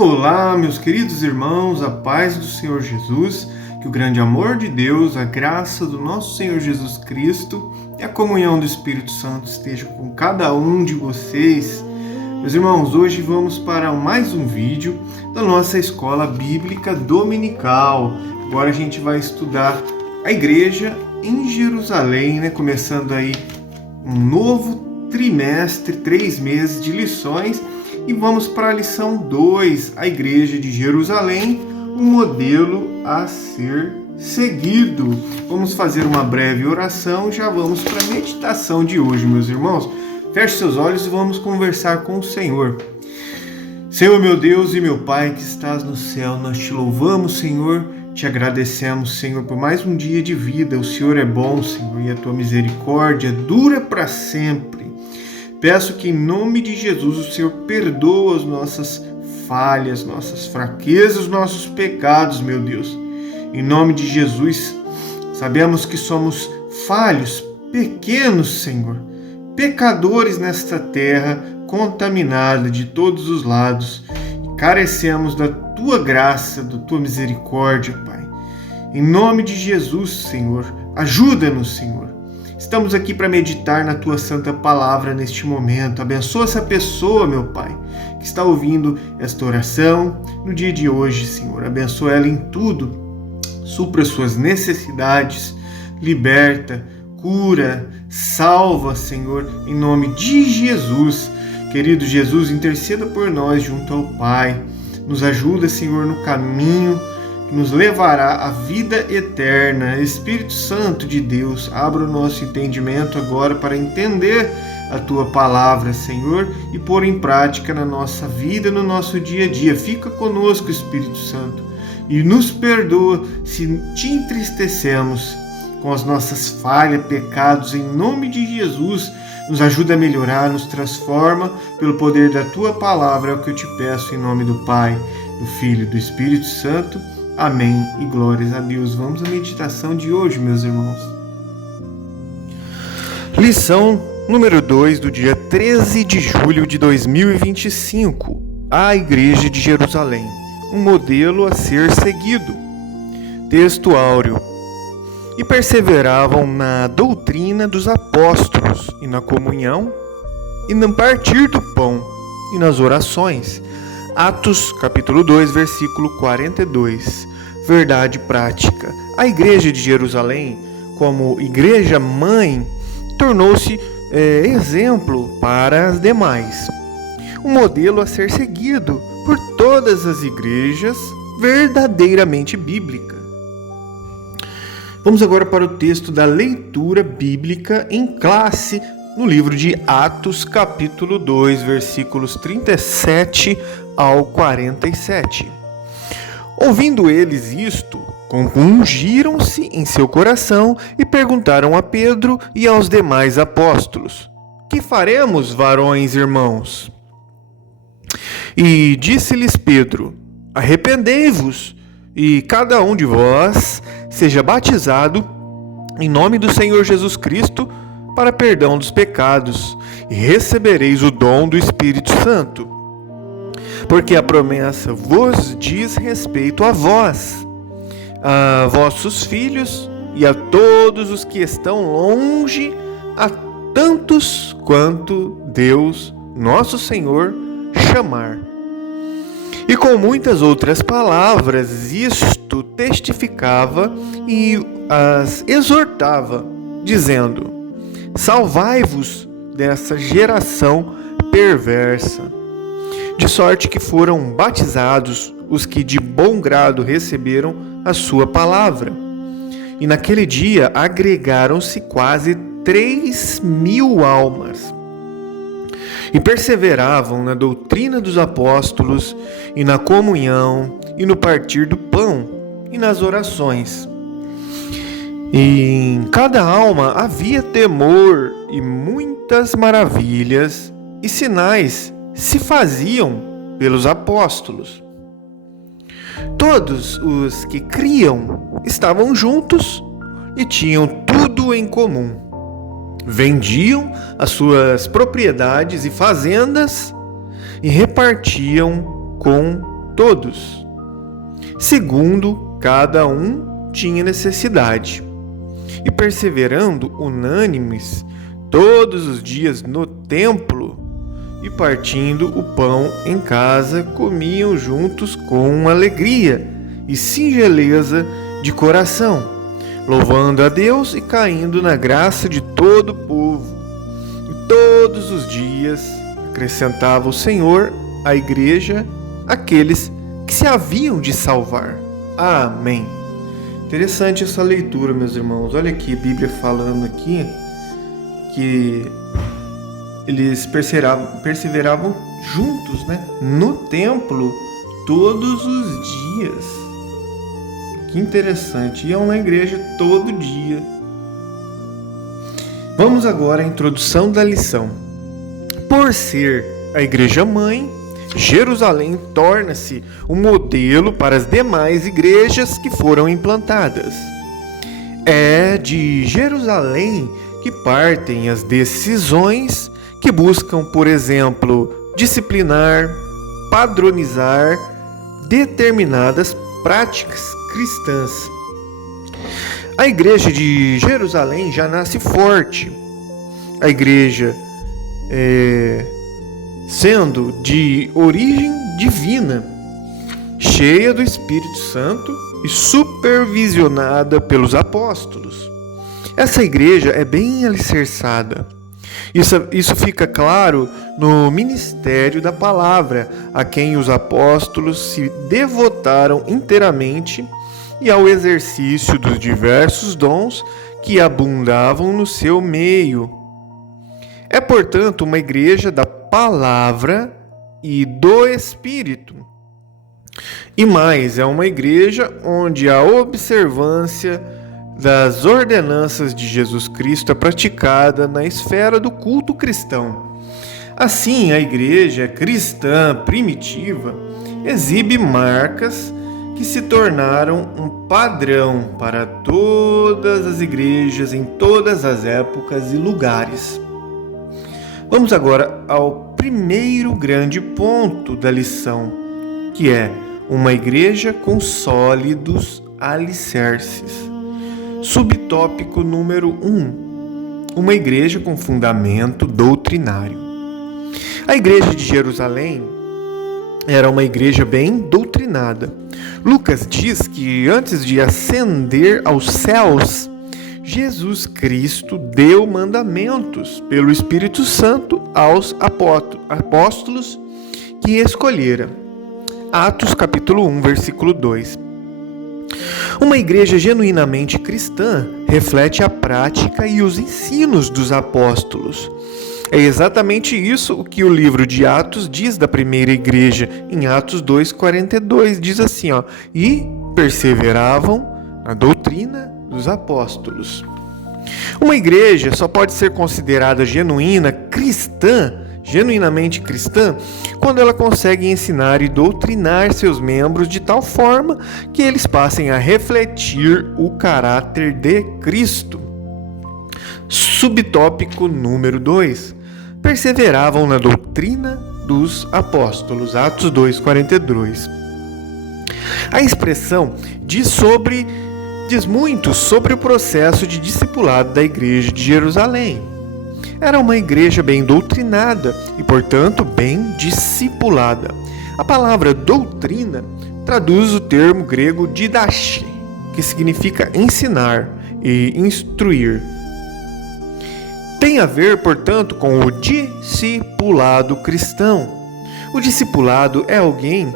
Olá, meus queridos irmãos, a paz do Senhor Jesus, que o grande amor de Deus, a graça do nosso Senhor Jesus Cristo e a comunhão do Espírito Santo esteja com cada um de vocês. Meus irmãos, hoje vamos para mais um vídeo da nossa escola bíblica dominical. Agora a gente vai estudar a igreja em Jerusalém, Começando aí um novo trimestre, 3 meses de lições. E vamos para a lição 2, a Igreja de Jerusalém, um modelo a ser seguido. Vamos fazer uma breve oração e já vamos para a meditação de hoje, meus irmãos. Feche seus olhos e vamos conversar com o Senhor. Senhor, meu Deus e meu Pai que estás no céu, nós te louvamos, Senhor, te agradecemos, Senhor, por mais um dia de vida. O Senhor é bom, Senhor, e a tua misericórdia dura para sempre. Peço que em nome de Jesus o Senhor perdoa as nossas falhas, nossas fraquezas, nossos pecados, meu Deus. Em nome de Jesus, sabemos que somos falhos, pequenos, Senhor, pecadores nesta terra contaminada de todos os lados e carecemos da tua graça, da tua misericórdia, Pai. Em nome de Jesus, Senhor, ajuda-nos, Senhor. Estamos aqui para meditar na Tua Santa Palavra neste momento. Abençoa essa pessoa, meu Pai, que está ouvindo esta oração no dia de hoje, Senhor. Abençoa ela em tudo. Supra suas necessidades, liberta, cura, salva, Senhor, em nome de Jesus. Querido Jesus, interceda por nós junto ao Pai. Nos ajuda, Senhor, no caminho que nos levará à vida eterna. Espírito Santo de Deus, abra o nosso entendimento agora para entender a Tua Palavra, Senhor, e pôr em prática na nossa vida, no nosso dia a dia. Fica conosco, Espírito Santo, e nos perdoa se te entristecemos com as nossas falhas, pecados, em nome de Jesus. Nos ajuda a melhorar, nos transforma pelo poder da Tua Palavra, é o que eu te peço em nome do Pai, do Filho e do Espírito Santo. Amém e glórias a Deus. Vamos à meditação de hoje, meus irmãos. Lição número 2 do dia 13 de julho de 2025. A Igreja de Jerusalém, um modelo a ser seguido. Texto áureo. E perseveravam na doutrina dos apóstolos, e na comunhão, e no partir do pão, e nas orações. Atos, capítulo 2, versículo 42. Verdade prática. A Igreja de Jerusalém, como igreja mãe, tornou-se exemplo para as demais. Um modelo a ser seguido por todas as igrejas verdadeiramente bíblicas. Vamos agora para o texto da leitura bíblica em classe, no livro de Atos, capítulo 2, versículos 37 ao 47. Ouvindo eles isto, compungiram-se em seu coração e perguntaram a Pedro e aos demais apóstolos: Que faremos, varões irmãos? E disse-lhes Pedro: Arrependei-vos, e cada um de vós seja batizado em nome do Senhor Jesus Cristo para perdão dos pecados, e recebereis o dom do Espírito Santo. Porque a promessa vos diz respeito a vós, a vossos filhos e a todos os que estão longe, a tantos quanto Deus, nosso Senhor, chamar. E com muitas outras palavras isto testificava e as exortava, dizendo: Salvai-vos dessa geração perversa. De sorte que foram batizados os que de bom grado receberam a sua palavra. E naquele dia agregaram-se quase 3.000 almas. E perseveravam na doutrina dos apóstolos, e na comunhão, e no partir do pão, e nas orações. E em cada alma havia temor, e muitas maravilhas e sinais se faziam pelos apóstolos. Todos os que criam estavam juntos e tinham tudo em comum. Vendiam as suas propriedades e fazendas e repartiam com todos, segundo cada um tinha necessidade. E perseverando unânimes todos os dias no templo, e partindo o pão em casa, comiam juntos com alegria e singeleza de coração, louvando a Deus e caindo na graça de todo o povo. E todos os dias acrescentava o Senhor à igreja aqueles que se haviam de salvar. Amém. Interessante essa leitura, meus irmãos. Olha aqui a Bíblia falando aqui que eles perseveravam juntos, né, no templo todos os dias. Que interessante. Iam na igreja todo dia. Vamos agora à introdução da lição. Por ser a igreja mãe, Jerusalém torna-se um modelo para as demais igrejas que foram implantadas. É de Jerusalém que partem as decisões que buscam, por exemplo, disciplinar, padronizar determinadas práticas cristãs. A igreja de Jerusalém já nasce forte. A igreja sendo de origem divina, cheia do Espírito Santo e supervisionada pelos apóstolos. Essa igreja é bem alicerçada. Isso fica claro no ministério da palavra, a quem os apóstolos se devotaram inteiramente, e ao exercício dos diversos dons que abundavam no seu meio. É, portanto, uma igreja da palavra e do Espírito. E mais, é uma igreja onde a observância das ordenanças de Jesus Cristo é praticada na esfera do culto cristão. Assim, a igreja cristã primitiva exibe marcas que se tornaram um padrão para todas as igrejas em todas as épocas e lugares. Vamos agora ao primeiro grande ponto da lição, que é uma igreja com sólidos alicerces. Subtópico número 1. Uma igreja com fundamento doutrinário. A igreja de Jerusalém era uma igreja bem doutrinada. Lucas diz que antes de ascender aos céus, Jesus Cristo deu mandamentos pelo Espírito Santo aos apóstolos que escolhera. Atos capítulo 1, versículo 2. Uma igreja genuinamente cristã reflete a prática e os ensinos dos apóstolos. É exatamente isso o que o livro de Atos diz da primeira igreja. Em Atos 2:42 diz assim, e perseveravam na doutrina dos apóstolos. Uma igreja só pode ser considerada genuinamente cristã, quando ela consegue ensinar e doutrinar seus membros de tal forma que eles passem a refletir o caráter de Cristo. Subtópico número 2. Perseveravam na doutrina dos apóstolos. Atos 2:42. A expressão diz muito sobre o processo de discipulado da igreja de Jerusalém. Era uma igreja bem doutrinada e, portanto, bem discipulada. A palavra doutrina traduz o termo grego didache, que significa ensinar e instruir. Tem a ver, portanto, com o discipulado cristão. O discípulo é alguém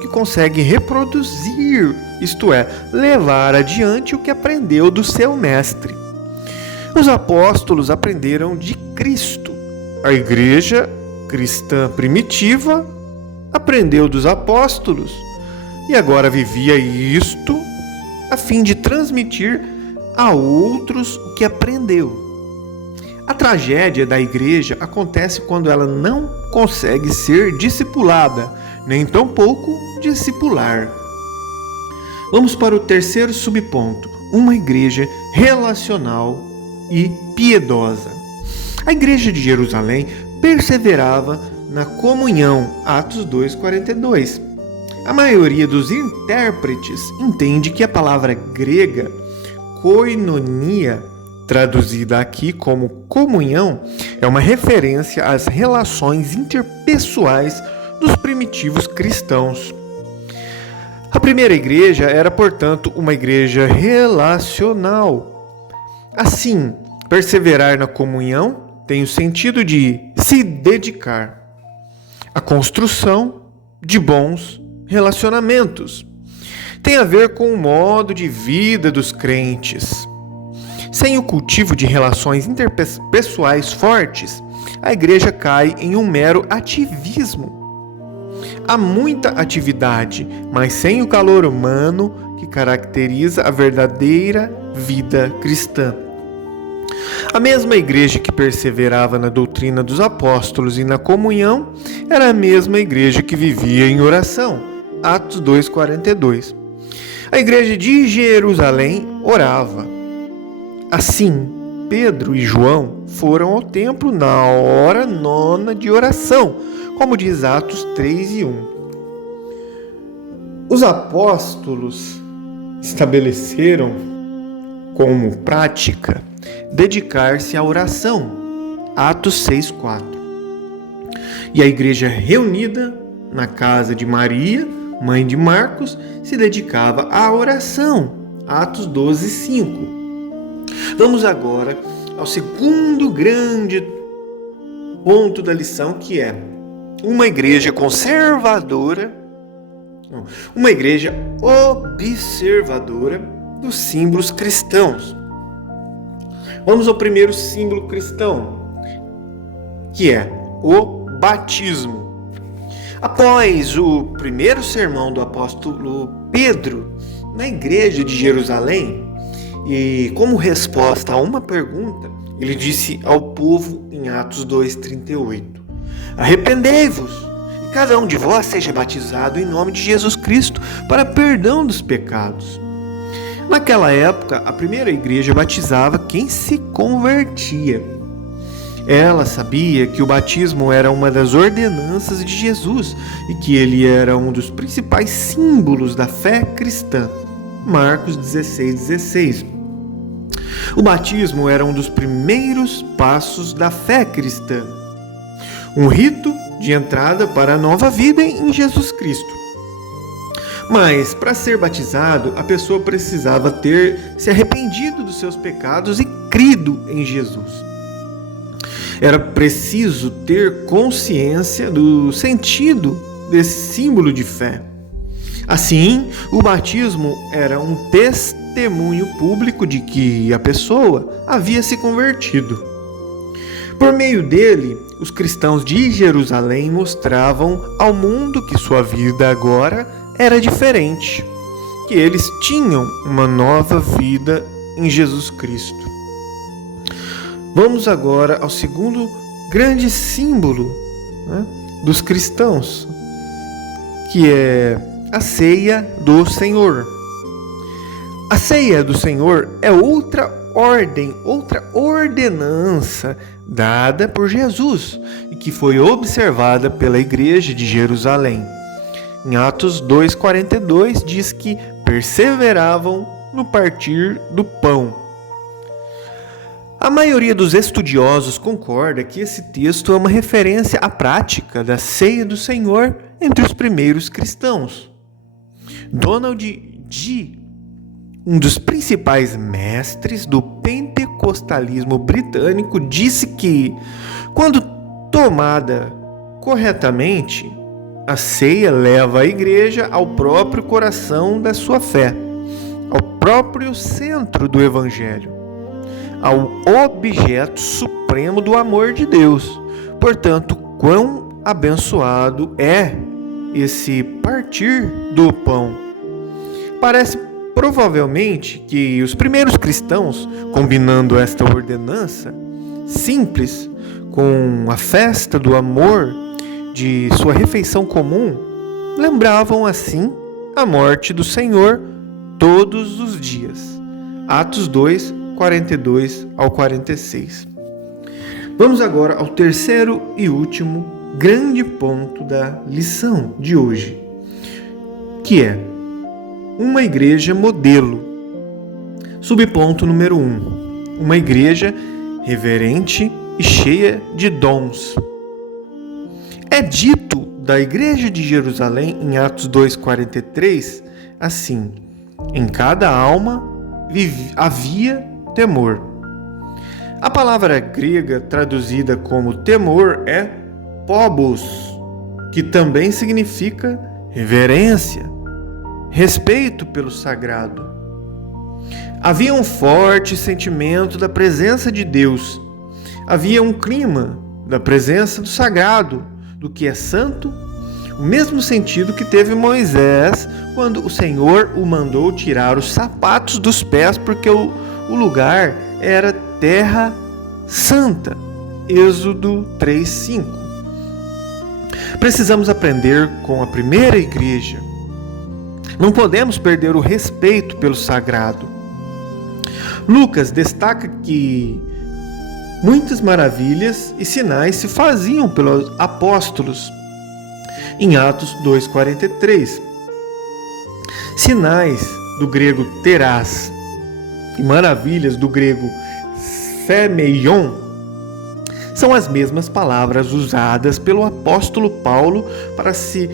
que consegue reproduzir, isto é, levar adiante o que aprendeu do seu mestre. Os apóstolos aprenderam de Cristo. A igreja cristã primitiva aprendeu dos apóstolos e agora vivia isto a fim de transmitir a outros o que aprendeu. A tragédia da igreja acontece quando ela não consegue ser discipulada, nem tampouco discipular. Vamos para o terceiro subponto, uma igreja relacional e piedosa. A igreja de Jerusalém perseverava na comunhão, Atos 2:42. A maioria dos intérpretes entende que a palavra grega koinonia, traduzida aqui como comunhão, é uma referência às relações interpessoais dos primitivos cristãos. A primeira igreja era, portanto, uma igreja relacional. Assim, perseverar na comunhão tem o sentido de se dedicar à construção de bons relacionamentos. Tem a ver com o modo de vida dos crentes. Sem o cultivo de relações interpessoais fortes, a igreja cai em um mero ativismo. Há muita atividade, mas sem o calor humano que caracteriza a verdadeira vida cristã. A mesma igreja que perseverava na doutrina dos apóstolos e na comunhão era a mesma igreja que vivia em oração. Atos 2:42. A igreja de Jerusalém orava. Assim, Pedro e João foram ao templo na hora nona de oração, como diz Atos 3:1. Os apóstolos estabeleceram como prática dedicar-se à oração, Atos 6:4. E a igreja reunida na casa de Maria, mãe de Marcos, se dedicava à oração, Atos 12:5. Vamos agora ao segundo grande ponto da lição, que é uma igreja conservadora, uma igreja observadora dos símbolos cristãos. Vamos ao primeiro símbolo cristão, que é o batismo. Após o primeiro sermão do apóstolo Pedro na igreja de Jerusalém, e como resposta a uma pergunta, ele disse ao povo em Atos 2:38: arrependei-vos, e cada um de vós seja batizado em nome de Jesus Cristo para perdão dos pecados. Naquela época, a primeira igreja batizava quem se convertia. Ela sabia que o batismo era uma das ordenanças de Jesus e que ele era um dos principais símbolos da fé cristã. Marcos 16:16. O batismo era um dos primeiros passos da fé cristã, um rito de entrada para a nova vida em Jesus Cristo. Mas, para ser batizado, a pessoa precisava ter se arrependido dos seus pecados e crido em Jesus. Era preciso ter consciência do sentido desse símbolo de fé. Assim, o batismo era um testemunho público de que a pessoa havia se convertido. Por meio dele, os cristãos de Jerusalém mostravam ao mundo que sua vida agora era diferente, que eles tinham uma nova vida em Jesus Cristo. Vamos agora ao segundo grande símbolo, dos cristãos, que é a ceia do Senhor. A ceia do Senhor é outra ordem, outra ordenança dada por Jesus e que foi observada pela igreja de Jerusalém. Em Atos 2:42 diz que perseveravam no partir do pão. A maioria dos estudiosos concorda que esse texto é uma referência à prática da ceia do Senhor entre os primeiros cristãos. Donald G., um dos principais mestres do pentecostalismo britânico, disse que, quando tomada corretamente, a ceia leva a igreja ao próprio coração da sua fé, ao próprio centro do Evangelho, ao objeto supremo do amor de Deus. Portanto, quão abençoado é esse partir do pão. Parece provavelmente que os primeiros cristãos, combinando esta ordenança simples com a festa do amor de sua refeição comum, lembravam assim a morte do Senhor todos os dias. Atos 2:42 ao 46. Vamos agora ao terceiro e último grande ponto da lição de hoje, que é uma igreja modelo. Subponto número 1. Uma igreja reverente e cheia de dons. É dito da igreja de Jerusalém em Atos 2,43 assim: em cada alma havia temor. A palavra grega traduzida como temor é phobos, que também significa reverência, respeito pelo sagrado. Havia um forte sentimento da presença de Deus. Havia um clima da presença do sagrado, do que é santo, o mesmo sentido que teve Moisés quando o Senhor o mandou tirar os sapatos dos pés, porque o lugar era terra santa. Êxodo 3:5. Precisamos aprender com a primeira igreja. Não podemos perder o respeito pelo sagrado. Lucas destaca que muitas maravilhas e sinais se faziam pelos apóstolos em Atos 2,43. Sinais do grego terás e maravilhas do grego semeion são as mesmas palavras usadas pelo apóstolo Paulo para se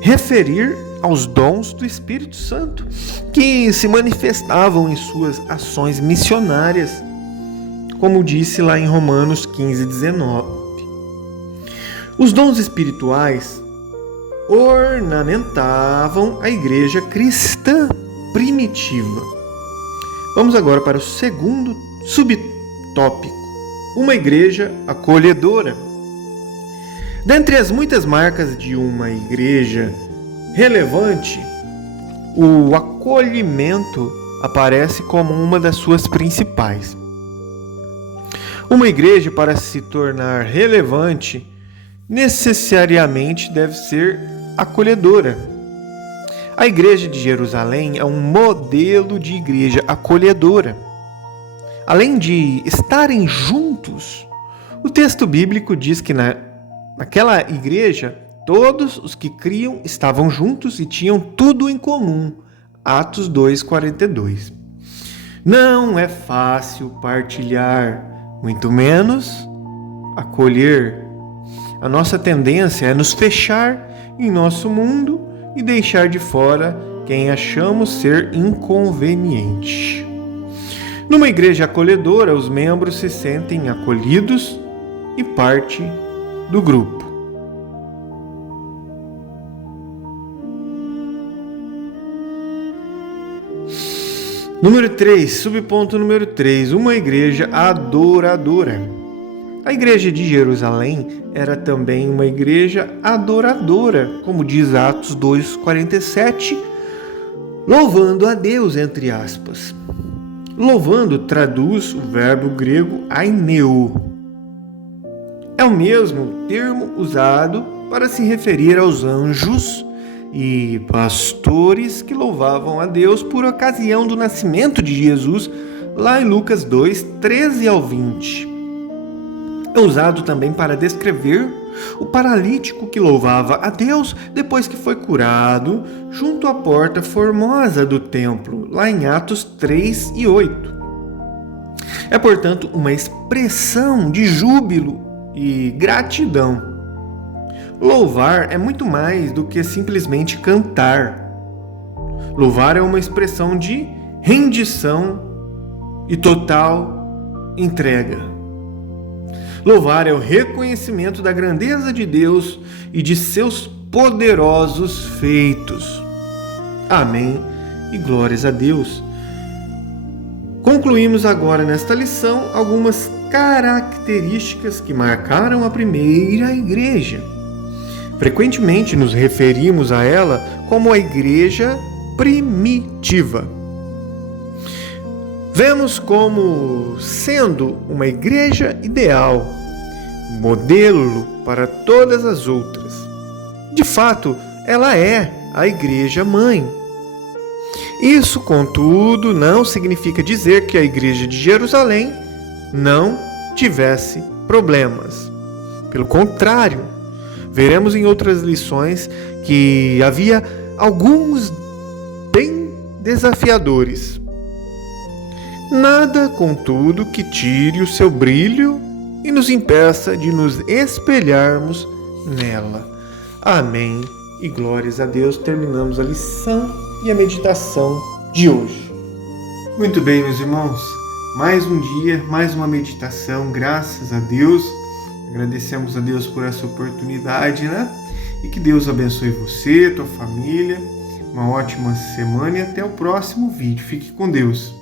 referir aos dons do Espírito Santo que se manifestavam em suas ações missionárias, como disse lá em Romanos 15:19. Os dons espirituais ornamentavam a igreja cristã primitiva. Vamos agora para o segundo subtópico: uma igreja acolhedora. Dentre as muitas marcas de uma igreja relevante, o acolhimento aparece como uma das suas principais. Uma igreja, para se tornar relevante, necessariamente deve ser acolhedora. A igreja de Jerusalém é um modelo de igreja acolhedora. Além de estarem juntos, o texto bíblico diz que naquela igreja todos os que criam estavam juntos e tinham tudo em comum. Atos 2,42. Não é fácil partilhar, muito menos acolher. A nossa tendência é nos fechar em nosso mundo e deixar de fora quem achamos ser inconveniente. Numa igreja acolhedora, os membros se sentem acolhidos e parte do grupo. Número 3, subponto número 3, uma igreja adoradora. A igreja de Jerusalém era também uma igreja adoradora, como diz Atos 2,47, louvando a Deus, entre aspas. Louvando traduz o verbo grego aineo. É o mesmo termo usado para se referir aos anjos e pastores que louvavam a Deus por ocasião do nascimento de Jesus, lá em Lucas 2, 13 ao 20. É usado também para descrever o paralítico que louvava a Deus depois que foi curado junto à porta formosa do templo, lá em Atos 3 e 8. É, portanto, uma expressão de júbilo e gratidão. Louvar é muito mais do que simplesmente cantar. Louvar é uma expressão de rendição e total entrega. Louvar é o reconhecimento da grandeza de Deus e de seus poderosos feitos. Amém e glórias a Deus. Concluímos agora nesta lição algumas características que marcaram a primeira igreja. Frequentemente nos referimos a ela como a igreja primitiva. Vemos como sendo uma igreja ideal, modelo para todas as outras. De fato, ela é a igreja mãe. Isso, contudo, não significa dizer que a igreja de Jerusalém não tivesse problemas. Pelo contrário, Veremos em outras lições que havia alguns bem desafiadores. Nada, contudo, que tire o seu brilho e nos impeça de nos espelharmos nela. Amém. E glórias a Deus. Terminamos a lição e a meditação de hoje. Muito bem, meus irmãos. Mais um dia, mais uma meditação. Graças a Deus. Agradecemos a Deus por essa oportunidade, né? E que Deus abençoe você, tua família. Uma ótima semana e até o próximo vídeo. Fique com Deus.